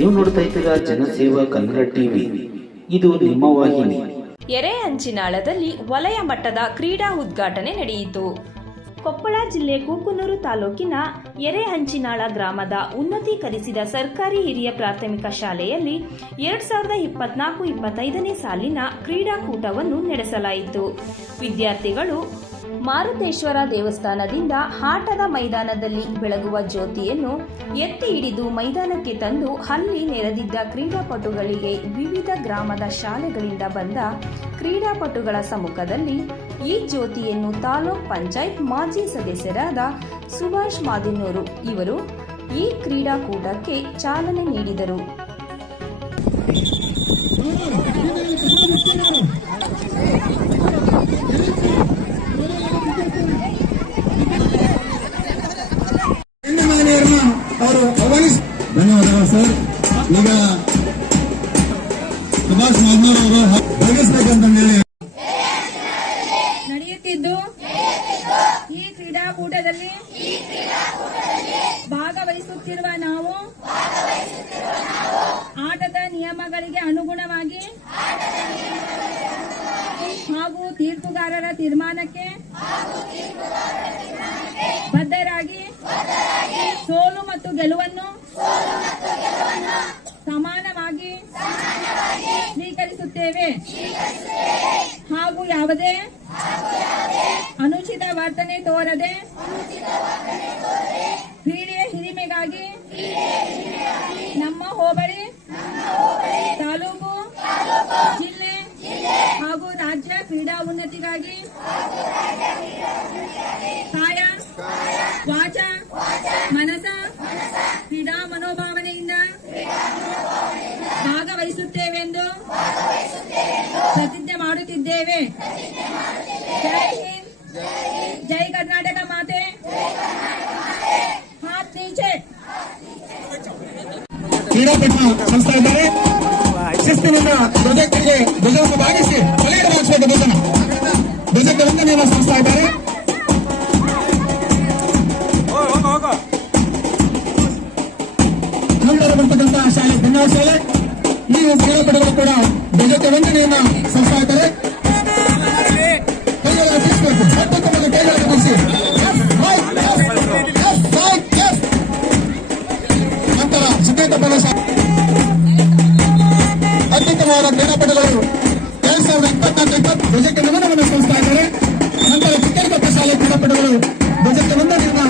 ನೀವು ನೋಡ್ತಾ ಇದ್ದೀರಾ ಜನಸೇವಾ ಕನ್ನಡ ಟಿವಿ, ಇದು ನಿಮ್ಮ ವಾಹಿನಿ. ಎರೆಹಂಚಿನಾಳದಲ್ಲಿ ವಲಯ ಮಟ್ಟದ ಕ್ರೀಡಾ ಉದ್ಘಾಟನೆ ನಡೆಯಿತು. ಕೊಪ್ಪಳ ಜಿಲ್ಲೆ ಕೂಕನೂರು ತಾಲೂಕಿನ ಎರೆಹಂಚಿನಾಳ ಗ್ರಾಮದ ಉನ್ನತೀಕರಿಸಿದ ಸರ್ಕಾರಿ ಹಿರಿಯ ಪ್ರಾಥಮಿಕ ಶಾಲೆಯಲ್ಲಿ 2024-25ನೇ ಸಾಲಿನ ಕ್ರೀಡಾಕೂಟವನ್ನು ನಡೆಸಲಾಯಿತು. ವಿದ್ಯಾರ್ಥಿಗಳು ಮಾರುತೇಶ್ವರ ದೇವಸ್ಥಾನದಿಂದ ಆಟದ ಮೈದಾನದಲ್ಲಿ ಬೆಳಗುವ ಜ್ಯೋತಿಯನ್ನು ಎತ್ತಿ ಹಿಡಿದು ಮೈದಾನಕ್ಕೆ ತಂದು ಅಲ್ಲಿ ನೆರೆದಿದ್ದ ಕ್ರೀಡಾಪಟುಗಳಿಗೆ ವಿವಿಧ ಗ್ರಾಮದ ಶಾಲೆಗಳಿಂದ ಬಂದ ಕ್ರೀಡಾಪಟುಗಳ ಸಮ್ಮುಖದಲ್ಲಿ ಈ ಜ್ಯೋತಿಯನ್ನು ತಾಲೂಕ್ ಪಂಚಾಯತ್ ಮಾಜಿ ಸದಸ್ಯರಾದ ಸುಭಾಷ್ ಮಾದಿನೂರು ಇವರು ಈ ಕ್ರೀಡಾಕೂಟಕ್ಕೆ ಚಾಲನೆ ನೀಡಿದರು. ಧನ್ಯವಾದಗಳು ಸರ್. ಈಗ ಸುಭಾಷ್ ಮಾದ್ನೂರ್ ಅವರು ಭಾಗಿಸಬೇಕಂತೇಳಿ ನಡೆಯುತ್ತಿದ್ದು ಈ ಕ್ರೀಡಾಕೂಟದಲ್ಲಿ ಭಾಗವಹಿಸುತ್ತಿರುವ ನಾವು ಆಟದ ನಿಯಮಗಳಿಗೆ ಅನುಗುಣವಾಗಿ ಹಾಗೂ ತೀರ್ಪುಗಾರರ ತೀರ್ಮಾನಕ್ಕೆ ಬದ್ಧರಾಗಿ ಸೋಲು ಮತ್ತು ಗೆಲುವನ್ನು ಸಮಾನವಾಗಿ ಸ್ವೀಕರಿಸುತ್ತೇವೆ ಹಾಗೂ ಯಾವುದೇ ಅನುಚಿತ ವರ್ತನೆ ತೋರದೆ ಕ್ರೀಡೆಯ ಹಿರಿಮೆಗಾಗಿ ನಮ್ಮ ಹೋಬಳಿ, ತಾಲೂಕು, ಜಿಲ್ಲೆ ಹಾಗೂ ರಾಜ್ಯ ಕ್ರೀಡಾ ಉನ್ನತಿಗಾಗಿ ಕಾಯ, ವಾಚ, ಮನಸ, ಕ್ರೀಡಾ ಮನೋಭಾವನೆಯಿಂದ ಭಾಗವಹಿಸುತ್ತೇವೆಂದು ಪ್ರತಿಜ್ಞೆ ಮಾಡುತ್ತಿದ್ದೇವೆ. ಜೈ ಹಿಂದ್, ಜೈ ಕರ್ನಾಟಕ ಮಾತೆ. ಹಾತ್ ನೀಚೆ. ಕ್ರೀಡಾಪಟು ಸಂಸ್ಥೆ ಇದ್ದಾರೆ. ಶಿಸ್ತಿನಿಂದ ಧ್ವಜಕ್ಕೆ ಧ್ವಜವನ್ನು ಭಾಗಿಸಿ ಬಲಿಯನ್ನು ಮಾಡಿಸಬೇಕು. ಧ್ವಜಕ್ಕೆ ವಂದನೆಯನ್ನು ಸಂಸ್ಥೆ ಇದ್ದಾರೆ. ನಂತರ ಬರ್ತಕ್ಕಂತಹ ಶಾಲೆ ಭಿನ್ನ ಶಾಲೆ ಈ ಕ್ರೀಡಾಪಟುಗಳು ಕೂಡ ಧ್ವಜಕ್ಕೆ ವಂದನೆಯನ್ನ ಸಂಸ್ಥೆ ಇದ್ದಾರೆ. ಕೈಗಳನ್ನು ಬಿಡಿಸಬೇಕು. ಅತ್ಯುತ್ತಮವಾಗಿ ಕೈಗಳನ್ನು ಬಿಡಿಸಿ ನಂತರ ಸಿದ್ದೇತಪ್ಪನ ಅತ್ಯುತ್ತಮವಾದ ಕ್ರೀಡಾಪಟುಗಳು 2024 ಧ್ವಜಕ್ಕೆ ನಮನವನ್ನು ಸಲ್ಲಿಸ್ತಾ ಇದ್ದಾರೆ. ನಂತರ ಚಿಕ್ಕನಕೊಪ್ಪ ಶಾಲೆ ಕ್ರೀಡಾಪಟುಗಳು ಧ್ವಜಕ್ಕೆ ವಂದನೆಯನ್ನ,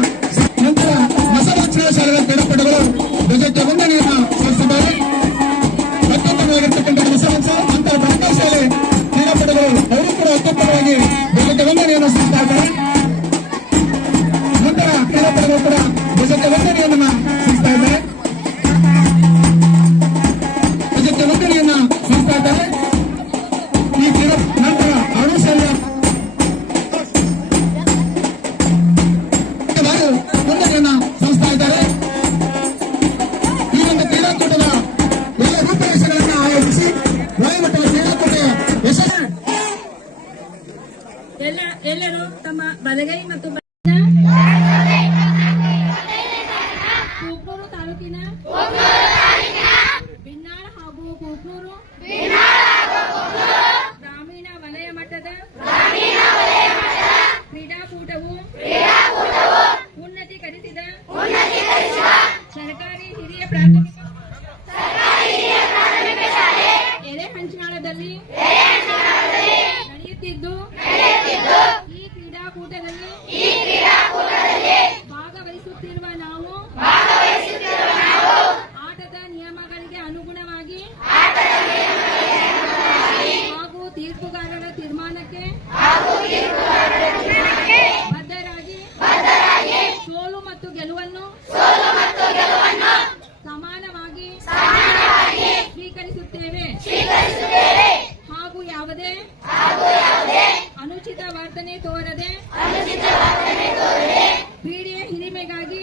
ನಂತರ ಬಸವರಾಜ ಶಾಲೆಯ ಕ್ರೀಡಾಪಟುಗಳು ಧ್ವಜಕ್ಕೆ ವಂದನೆಯನ್ನ ಸಲ್ಲಿಸಿದ್ದಾರೆ. ಅತ್ಯುತ್ತಮವಾಗಿರ್ತಕ್ಕಂಥ ಬಸವರಾಜ, ನಂತರ ಬಣಕಾರ್ ಶಾಲೆ ಕ್ರೀಡಾಪಟುಗಳು ಅವರು ಕೂಡ ಅತ್ಯುತ್ತಮವಾಗಿ ಧ್ವಜಕ್ಕೆ ವಂದನೆಯನ್ನು ಸಲ್ಲಿಸ್ತಾ ಇದ್ದಾರೆ. ನಂತರ ಕ್ರೀಡಾಪಟುಗಳು ಕೂಡ ಧ್ವಜಕ್ಕೆ ವಂದನೆಯನ್ನ ಸಲ್ಲಿಸ್ತಾ ಇದ್ದಾರೆ. ಧ್ವಜಕ್ಕೆ ವಂದನೆಯನ್ನ ಸಲ್ಲಿಸ್ತಾ ಇದ್ದಾರೆ. ಈ ನಂತರ ಅಣು ಶಾಲೆಯ ವಂದನೆಯನ್ನ ಸಲ್ಲಿಸ್ತಾ ಇದ್ದಾರೆ. ಈ ಒಂದು ಕ್ರೀಡಾಕೂಟದ ಎಲ್ಲ ರೂಪರೇಷೆಗಳನ್ನು ಆಯೋಜಿಸಿ ವಲಯಮಟ್ಟದ ಕ್ರೀಡಾಕೂಟ ಯಶಸ್ವಿ. ಎಲ್ಲರೂ ತಮ್ಮ ಬಲಗೈ ಮತ್ತು ಕೂಕ್ನೂರು ತಾಲೂಕಿನ ಬಿನ್ನಾಳ ಹಾಗೂ ಕೂಕ್ನೂರು ಗ್ರಾಮೀಣ ವಲಯ ಮಟ್ಟದ ಕ್ರೀಡಾಕೂಟವು ಉನ್ನತೀಕರಿಸಿದ ಸರ್ಕಾರಿ ಹಿರಿಯ ಪ್ರಾಥಮಿಕ ಎರೆಹಂಚಿನಾಳದಲ್ಲಿ ನಡೆಯುತ್ತಿದ್ದು ಈ ಕ್ರೀಡಾಕೂಟದಲ್ಲಿ ಭಾಗವಹಿಸುತ್ತಿರುವ ನಾವು ಆಟದ ನಿಯಮಗಳಿಗೆ ಅನುಗುಣವಾಗಿ ಹಾಗೂ ತೀರ್ಪುಗಾರರ ತೀರ್ಮಾನಕ್ಕೆ ಬದ್ಧರಾಗಿ ಸೋಲು ಮತ್ತು ಗೆಲುವನ್ನು ಸಮಾನವಾಗಿ ಸ್ವೀಕರಿಸುತ್ತೇವೆ ಹಾಗೂ ಯಾವುದೇ ಅನುಚಿತ ವರ್ತನೆ ತೋರದೆ ಕ್ರೀಡೆಯ ಹಿರಿಮೆಗಾಗಿ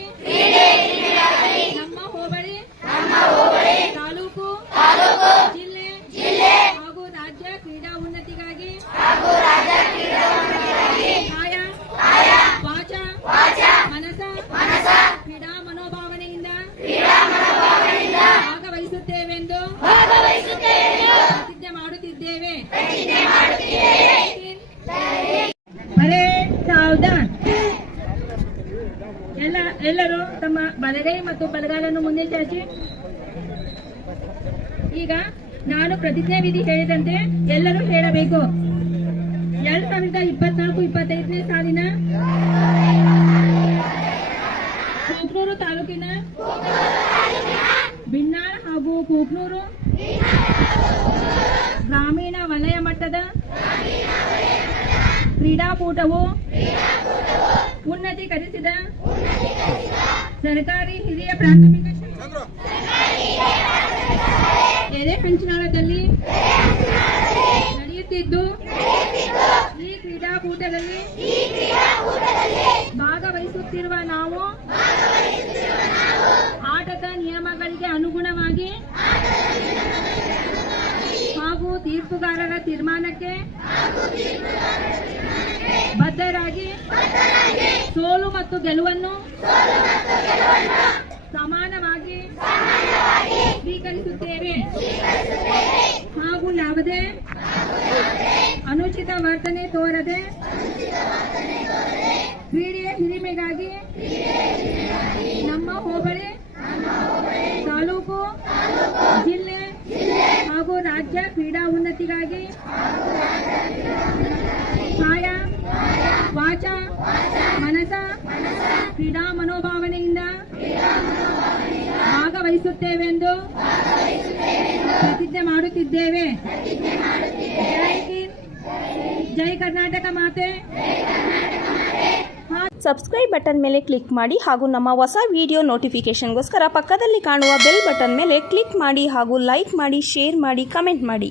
ನಮ್ಮ ಹೋಬಳಿ, ತಾಲೂಕು, ಜಿಲ್ಲೆ ಹಾಗೂ ರಾಜ್ಯ ಕ್ರೀಡಾ ಉನ್ನತಿಗಾಗಿ ಕಾಯ, ವಾಚ, ಮನಸ, ಕ್ರೀಡಾ ಮನೋಭಾವನೆಯಿಂದ ಭಾಗವಹಿಸುತ್ತೇವೆ. ಹೌದಾ? ಎಲ್ಲರೂ ತಮ್ಮ ಬಲಗೈ ಮತ್ತು ಬಲಗಾಲನ್ನು ಮುಂದೆ ಚಾಚಿ. ಈಗ ನಾನು ಪ್ರತಿಜ್ಞಾ ವಿಧಿ ಹೇಳಿದಂತೆ ಎಲ್ಲರೂ ಹೇಳಬೇಕು. 2024-25ನೇ ಸಾಲಿನ ಕೂಕ್ನೂರು ತಾಲೂಕಿನ ಬಿನ್ನಾಳ ಹಾಗೂ ಕೂಕ್ನೂರು ಗ್ರಾಮೀಣ ವಲಯ ಮಟ್ಟದ ಕ್ರೀಡಾಕೂಟವು ಉನ್ನತೀಕರಿಸಿದ ಸರ್ಕಾರಿ ಹಿರಿಯ ಪ್ರಾಥಮಿಕ ಎರೆಹಂಚಿನಾಳದಲ್ಲಿ ನಡೆಯುತ್ತಿದ್ದು ಈ ಕ್ರೀಡಾಕೂಟದಲ್ಲಿ ಭಾಗವಹಿಸುತ್ತಿರುವ ನಾವು ಆಟದ ನಿಯಮಗಳಿಗೆ ಅನುಗುಣವಾಗಿ ಹಾಗೂ ತೀರ್ಪುಗಾರರ ತೀರ್ಮಾನಕ್ಕೆ ಬದ್ಧರಾಗಿ ಸೋಲು ಮತ್ತು ಗೆಲುವನ್ನು ಸಮಾನವಾಗಿ ಸ್ವೀಕರಿಸುತ್ತೇವೆ ಹಾಗೂ ಯಾವುದೇ ಅನುಚಿತ ವರ್ತನೆ ತೋರದೆ ಕ್ರೀಡೆಯ ಹಿರಿಮೆಗಾಗಿ ನಮ್ಮ ಹೋಬಳಿ, ತಾಲೂಕು, ಜಿಲ್ಲೆ ಹಾಗೂ ರಾಜ್ಯ ಕ್ರೀಡಾ ಉನ್ನತಿಗಾಗಿ ಕಾಯ, ವಾಚ, ಮನಸ, ಕ್ರೀಡಾ ಮನೋಭಾವನೆಯಿಂದ ಭಾಗವಹಿಸುತ್ತೇವೆಂದು ಪ್ರತಿಜ್ಞೆ ಮಾಡುತ್ತಿದ್ದೇವೆ. ಜೈ ಹಿಂದ್, ಜೈ ಕರ್ನಾಟಕ ಮಾತೆ. ಸಬ್ಸ್ಕ್ರೈಬ್ ಬಟನ್ ಮೇಲೆ ಕ್ಲಿಕ್ ಮಾಡಿ ಹಾಗೂ ನಮ್ಮ ಹೊಸ ವಿಡಿಯೋ ನೋಟಿಫಿಕೇಷನ್ಗೋಸ್ಕರ ಪಕ್ಕದಲ್ಲಿ ಕಾಣುವ ಬೆಲ್ ಬಟನ್ ಮೇಲೆ ಕ್ಲಿಕ್ ಮಾಡಿ ಹಾಗೂ ಲೈಕ್ ಮಾಡಿ, ಶೇರ್ ಮಾಡಿ, ಕಮೆಂಟ್ ಮಾಡಿ.